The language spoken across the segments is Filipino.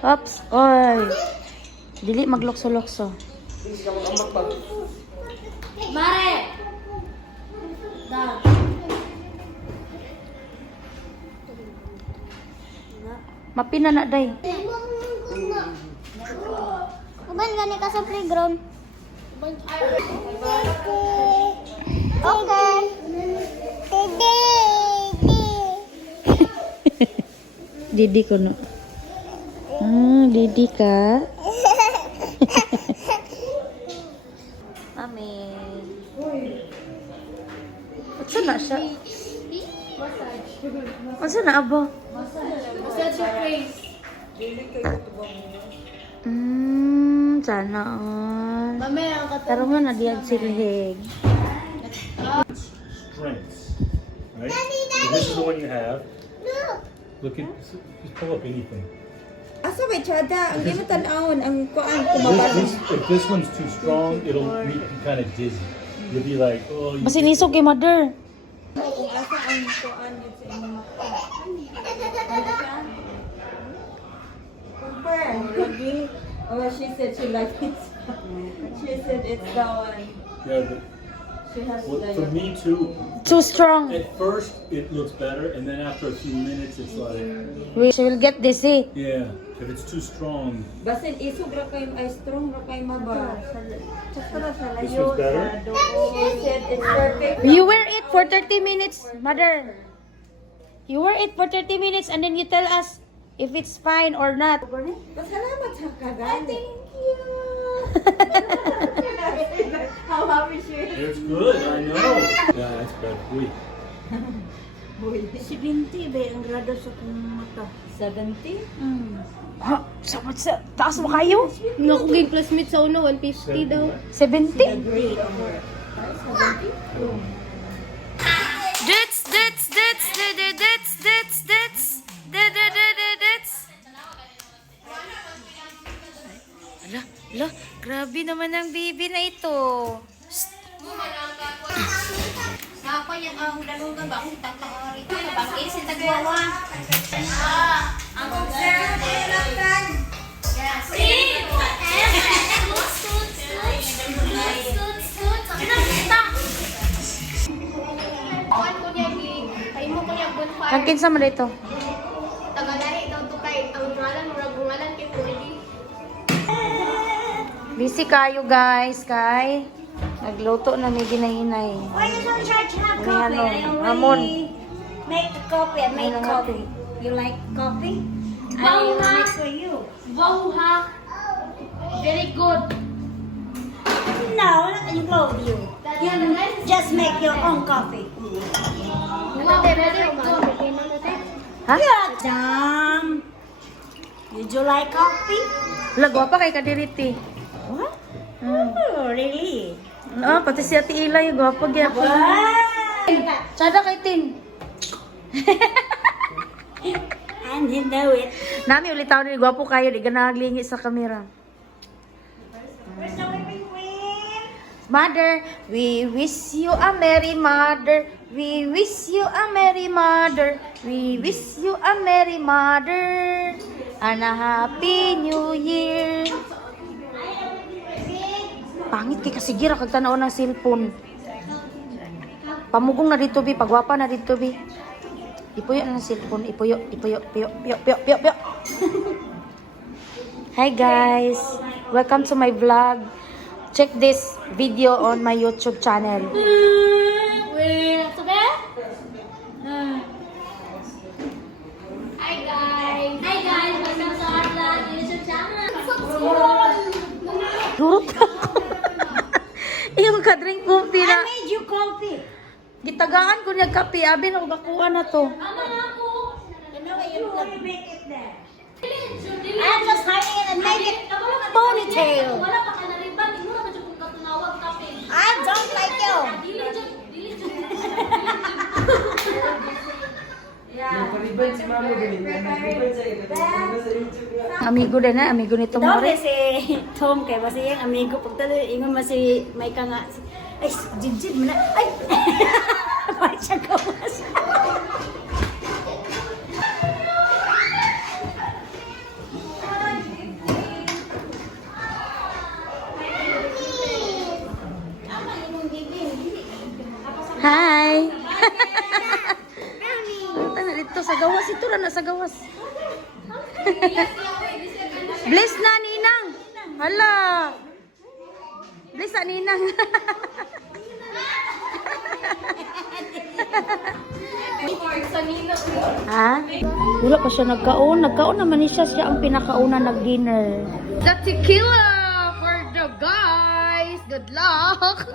Oops. Oy. Dili maglokso-lokso. Mare! Mapina na day. Kuman gani ka sa playground. Okay. Didi ko no. Didi ka. Mami. What's na siya? What's na abo? Massage your face. Sana all. Mamaya ang Pero nga na diyan silhig. Strengths, right? So this is the one you have. Look at, just pull up anything. Asa may tsada, ang di mo tanawon, ang kuan This, kumabalo. if this one's too strong, it'll make you kind of dizzy. You'll be like, oh, you Basta inisog kay mother. Kung asa ang kuan yun sa inyong mata. Compare, lagi. Oh, she said she likes it. She said it's the one. yeah, but, She has well, the for me too. Too strong. At first, it looks better, and then after a few minutes, it's like, She will get dizzy. yeah, if it's too strong. Basin isog ra kay ay strong ra kay maba. Tsaka sa This layo one's better? sa doon. She said it's perfect. You wear it for 30 minutes, mother. You wear it for 30 minutes and then you tell us if it's fine or not. Pasalamat sa kagan. Thank you. How happy she is. It's good, I know. Yeah, that's better. Wait. Si Binti ba ang grado sa kong mata? 70? Ha? Sa taas mo kayo? Nga ko game classmate sa una, 150 daw. 70? Ala, grabe naman ang baby na ito. Ako yan ang dalungan ba akong tatawari ko bangkit sa tagwawa. Ang sir lang. Yes. Kagkin sa mo dito. Tagalari daw to kay ang ngalan murag ngalan kay pwede. Busy kayo guys, kay nagluto na may ginahinay. Why you don't charge her May coffee? ano, I already hamon. make the coffee. I make Ano nga coffee. You like coffee? I Wow, will ha? make for you. Wow ha. Very good. No, not include you. You just make your own coffee. Wow, very good. Ha? Yeah, damn. Did you like coffee? Lagwa pa kay kadiriti. What? Oh, really? Ah, pati si Ate Ilay, gwapo gyapon. What? Sada kay Tin. And you know it. Nami ulit taon ni gwapo kayo, di ka naglingi sa kamera. Where's the whipping cream? Mother, we wish you a merry mother. We wish you a merry mother. We wish you a merry mother. And a happy new year. Pangit kay kasigira kag tanaw ng cellphone. Pamugong na dito bi, pagwapa na dito bi. Ipuyo na ng cellphone, ipuyo, piyo. Hi guys, welcome to my vlog. Check this video on my YouTube channel. Wait, ito ba? Hi guys. Hi guys, welcome to our vlog YouTube channel. Durot ako. Yung ka-drink coffee I na. made you coffee. Gitagaan ko niya kape, abi na gakuha na to. You know what you make it there. I'm just hiding it and make it ponytail. Wala pa ka na rin ba? Hindi mo na ba kung katunawag kape? I don't like you. Dili dyan. Amigo din na, amigo nito Daw mo may si Tom kay basi yung amigo pagtalo ingon masi may ka nga ay jijid mo na ay pa siya gawas. to sa gawas. Ito na sa gawas. Bless na, Ninang. Hala. Bless na, Ninang. Ha? Wala pa siya nagkaon. Nagkaon naman siya. Siya ang pinakauna nag-dinner. The tequila for the guys. Good luck.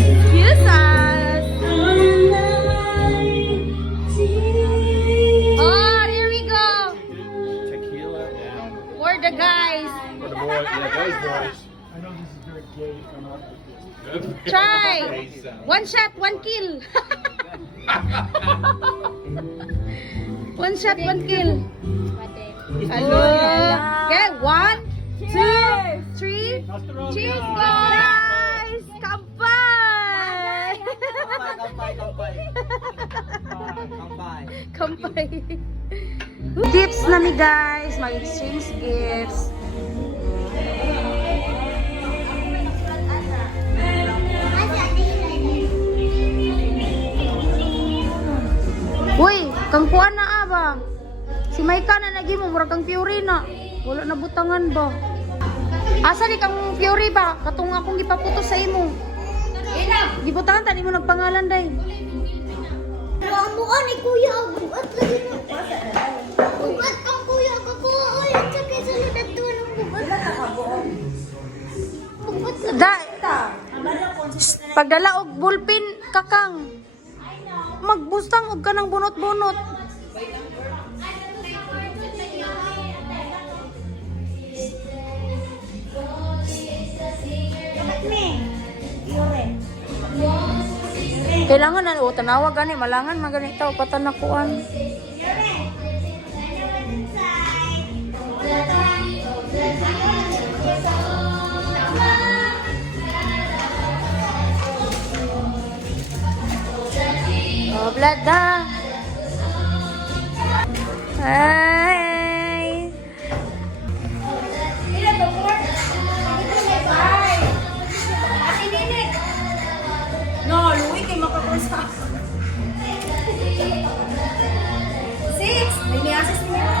Excuse us. Oh, there we go. Tequila and For the guys. for the boy, yeah, those boys. I know this is very gay to come up with this. Try. One shot, one kill. One shot, one kill. Hello. Okay, 1, 2, 3. Cheers, guys. Kampay. Kampay. Gifts na mi guys. Mag-exchange gifts. Uy, kang kuan na ba? Si Maika na lagi mo, murag kang Fury na. Wala na butangan ba? Asa di kang Fury ba? Katong akong gipaputos sa imo. Gibutangan tani mo nagpangalan day. Pero ang mukha ni Kuya, buat lagi na. Buat ang Kuya, kakuha ulit sa kesa ni Datuan ang buat. Pagdala og bulpin kakang. Magbustang og kanang bunot-bunot. Kailangan na tanawag gani malangan maganito patanakuan. Oh, blada. Hi. No, Louie, kay makakursa. 6. May assist niya.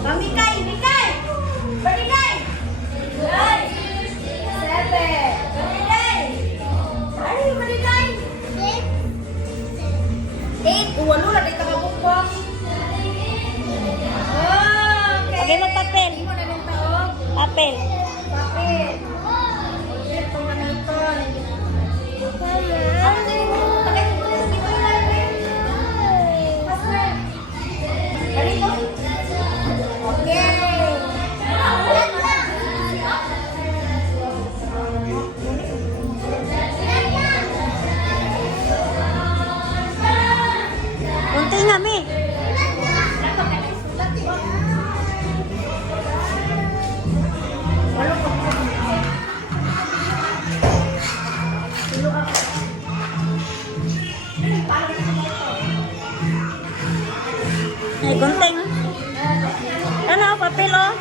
Mamikay, Mikay! Baligay! 7. Baligay! Ano yung baligay? 8. Walo na dito ka bukbok. Okay. Lagay mo papel. Hindi mo na ng taog. Papel. Papel. Ito na nito. Ano din mo? Tagay mo na dito yung lalagay. Password. Dali mo. Okay. Unti nga mi. Ay, gunting. Ano, papel oh.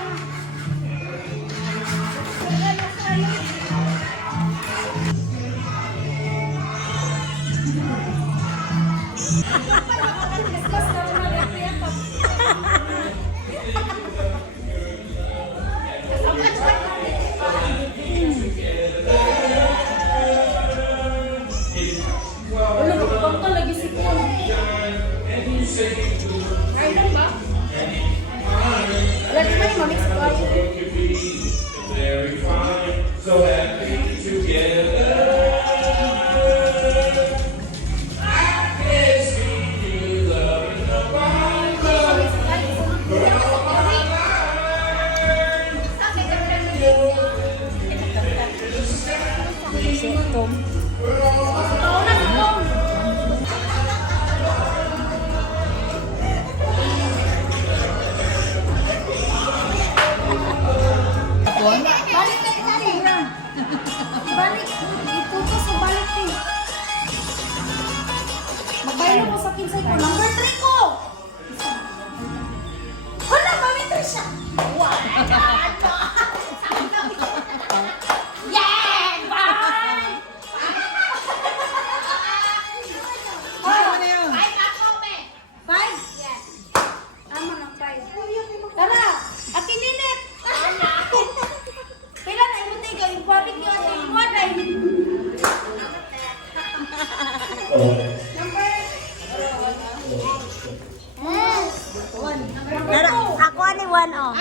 awan, oh.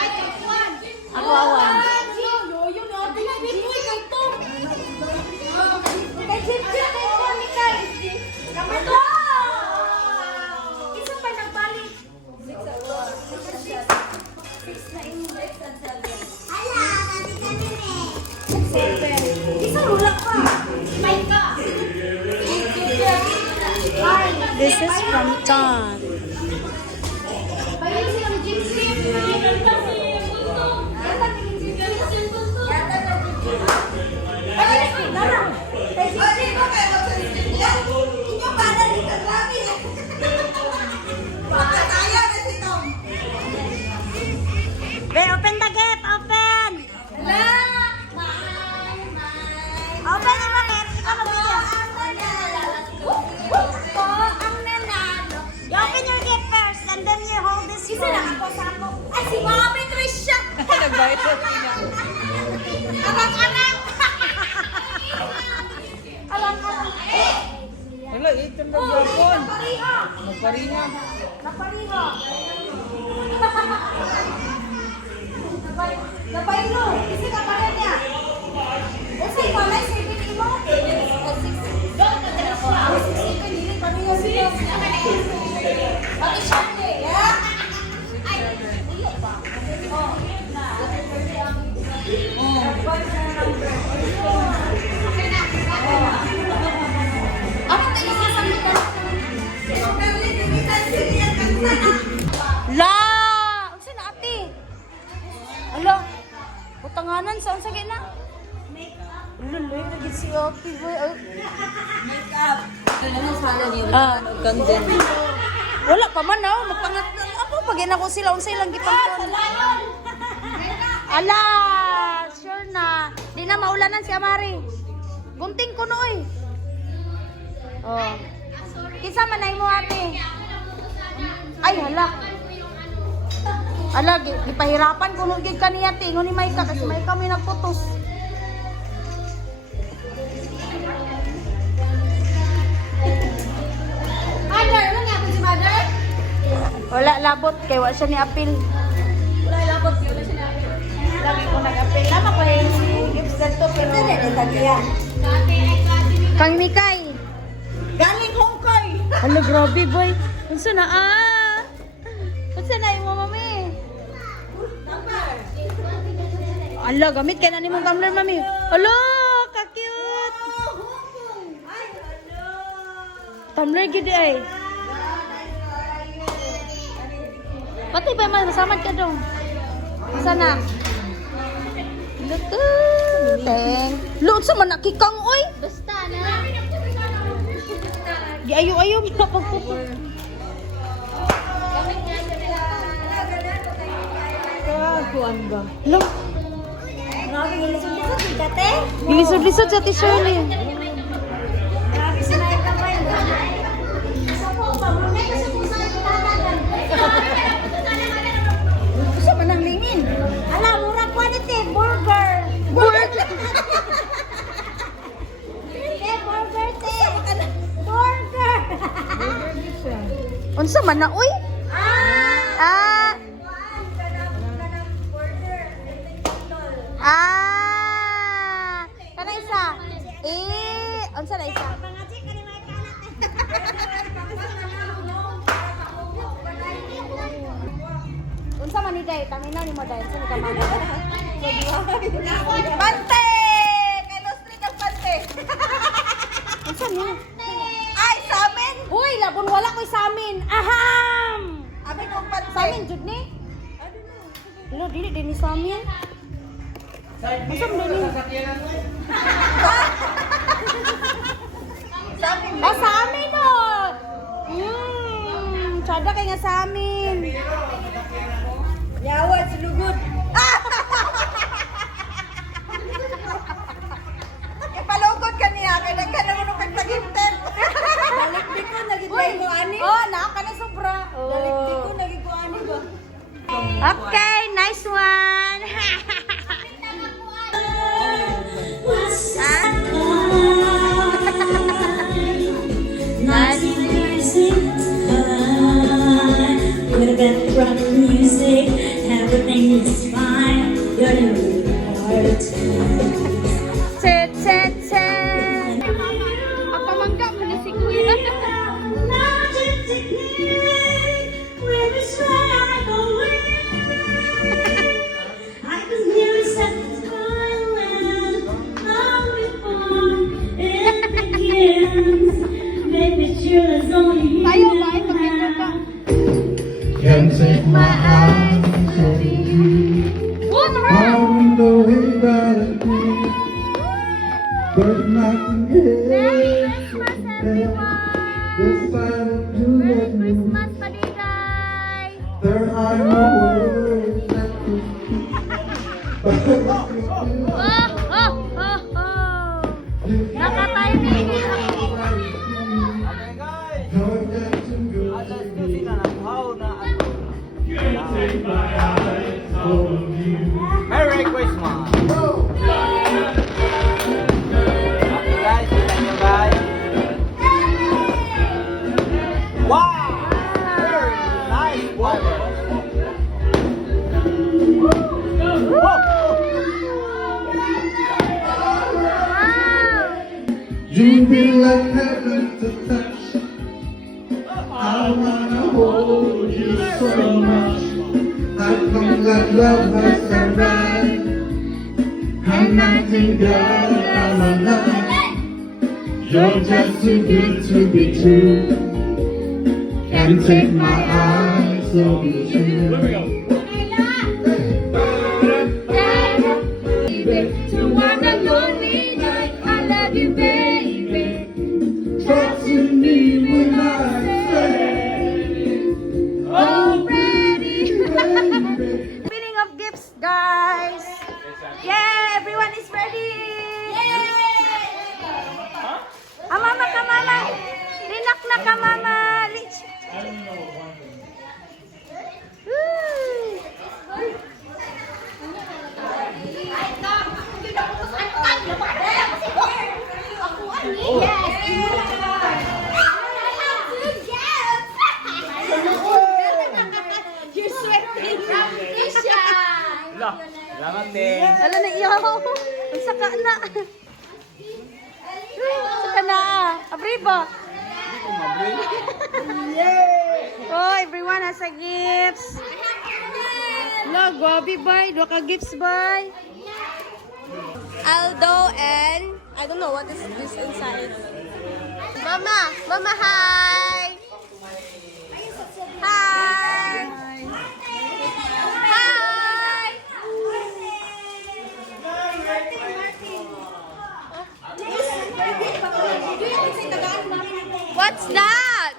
Ako awan. This is from John. Be, open the gate, open! Open yung bakit? Ikaw mag-video. You open your gift first and then you hold this phone. Ay, si Mami Trisha! Wala, ito na Japon. Magpariha. Napailo! Kasi kapalit niya! O sa iba, may saving mo? Doon, madala ko. Ako, 60 ka, hindi pa rin yung siya. Pati siya, ha? Ay, iyo pa. Oh, na. Okay na. Ako tayo sasabitan. La! Unsa na ate? Ala. Butanganan sa unsa gina? Luluy na gid si ate boy. Ah, Ganden. wala pa man oh, magpangat. Ako pag ko sila unsay lang gipangkan. Ala, sure na. Di na maulanan si Amari. Gunting ko noy. Oh. Kinsa man nay mo ate? Ay hala. Ala, gipahirapan ko nung gig kaniya tingon ni Maika kasi may kami nagputos. Mother, ano nga si Mother? Wala labot kay wa siya ni apil. Wala labot yun. Wala siya namin. Lagi ko nag-apil. Nama ko yung gifts dito pero Kang Mikay. Galing Hong Kong. Hala, grabe boy. Unsa na Unsa na imo mami? Ala, gamit kay na nimong tumbler mami. Hala, ka-cute. Tumbler gid ay. Pati ba man masamad ka dong? Sana. Luto. Teng. Luto sa man nakikang oy. Basta na. Giayo-ayo na pagpupot. Kakuan ba? Lo, Grabe, gilisod-lisod si Kate. gilisod-lisod sa Ate Shirley. Grabe, sinay ka pa yun. Gusto man ang lingin. Ala, murag quality, burger. Burger. Burger, te. Burger. Unsa man na uy? Ah. Ah. Kana isa. Unsa na isa? Unsa man ni day? Tangina ni mo day. Unsa ni ka man? Pante! Kay Nostri ka pante! Unsa niya? Ay, sa amin! Uy, labon wala ko'y sa amin. Aham! Amin kong pante! Sa amin, jud ni? Lo, dili din ni sa amin. Unsa man ni? Ah, sa amin no. Tsada kay nga sa amin. Yawat, silugod. Ipalugod ka niya, kaya nagkana mo nung kagtagimten. Dalikdi ko, naging Uy, ko ani. oh, naa ka na sobra. Dalikdi ko, naging ko ani ba? Okay, nice one. Nice. rock music, everything is fine. You're the heart. Set, set, set. Ang pamangga mo na si Kuya. Tayo ba? Ipakita ka. Can't take my eyes off you. I'm the way that I feel, but nothing else compares. This time of July, there are no words that could speak, but Naka-timing. you're getting good to me. Can't take my eyes off you. Merry Christmas! Happy guys, thank you guys. Wow! Very nice weather. You feel like heaven to touch. I wanna hold you so much. I come like love has arrived, and I think that I'm alive. You're just too good to be true. Can't take my eyes off you. There we go. To one and only night, I love you, baby. Trust in me when I say, Oh, ready. baby. Opening of gifts, guys. Yeah, everyone is ready. Ah, mama ka, mama. Rinak na ka, mama. Lich. Woo. You're sweating. Tisha. Salamat din. Wala na iyaw. Ang saka na. Saka na. Abri ba? Oh, everyone has a gifts. Lo, gwabi bay. Dua ka gifts bay. Aldo and I don't know what is this inside. Mama, Mama, hi. Hi. Hi. What's that?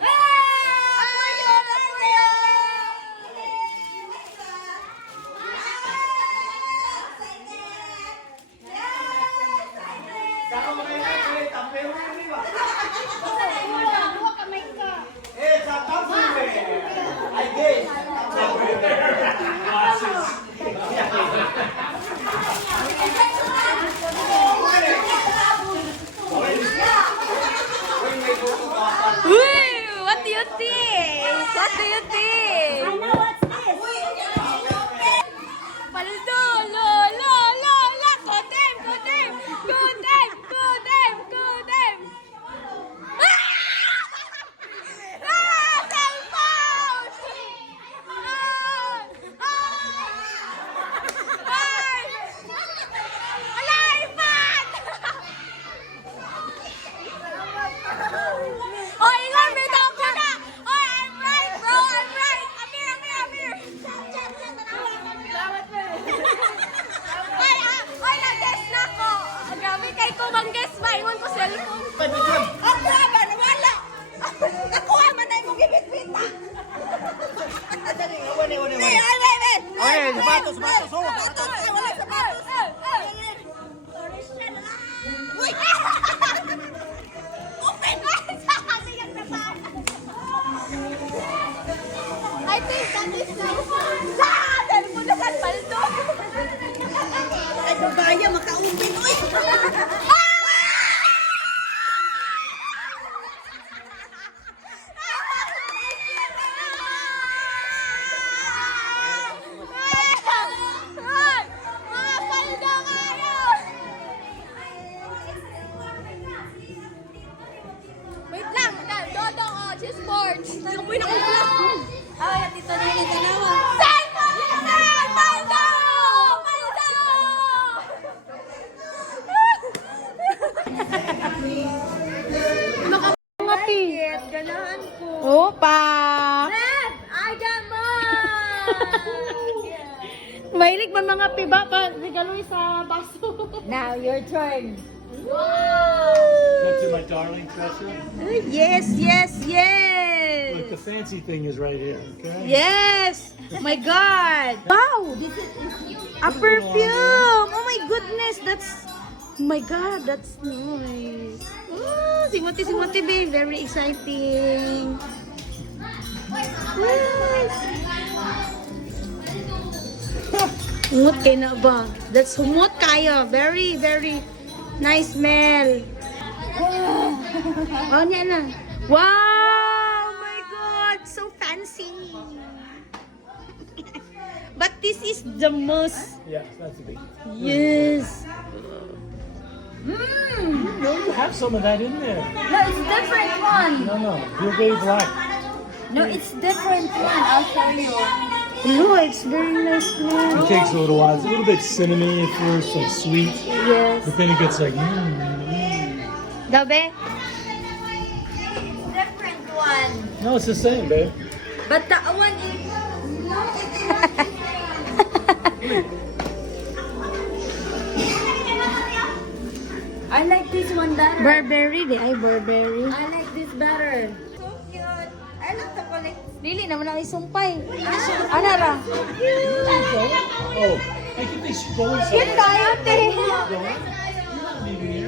What do you think? What do you think? I know what's this. Paldo, lo, lo, lo, lo. Go them, go them. Go them, go them, go them. Ah, cellphone! Ala, iPad! Oh, ilan may daw ko na! Oh, I'm right, bro! I'm right! Amir! Oy, nag-guess na ko! Grabe, kay ko mang-guess ba? Iwan ko cellphone. Ang grabe, nawala! Nakuha man na yung gibit-bita! Ay, sapatos! Sapatos! Ay, wala sapatos! Uy! Open! Siyang naman! I think that is cellphone. Cellphone na San Paldo! Ay, babaya, makaupin. Uy! Mahilig man mga piba pa. Regaloy sa baso. Now, your turn. That's to my darling treasure. Yes, yes, yes. Look, the fancy thing is right here. Okay. Yes! My God! Wow! A perfume! Oh my goodness! That's... Oh my God, that's nice. Oh, si Moti, babe. Very exciting. Yes! Humot kayo na ba? That's humot kayo. Very, very nice smell. Oh, niya na. Wow! My God! So fancy. But this is the most... Yes, that's a big. Yes. No, you have some of that in there. No, it's different one. No, blueberry black. No, it's different one. I'll show you. No, it's very nice smell. It takes a little while. It's a little bit cinnamony at first, like sweet, Yes. but then it gets like. Dabe? It's different one. No, it's the same, babe. But that one is... I like this one better. Burberry, di ay Burberry. I like this better. So cute. I love the collect. Dili naman ang isumpay. Ano ra? Oh, I think they stole Cute something. tayo, te. Leaving it.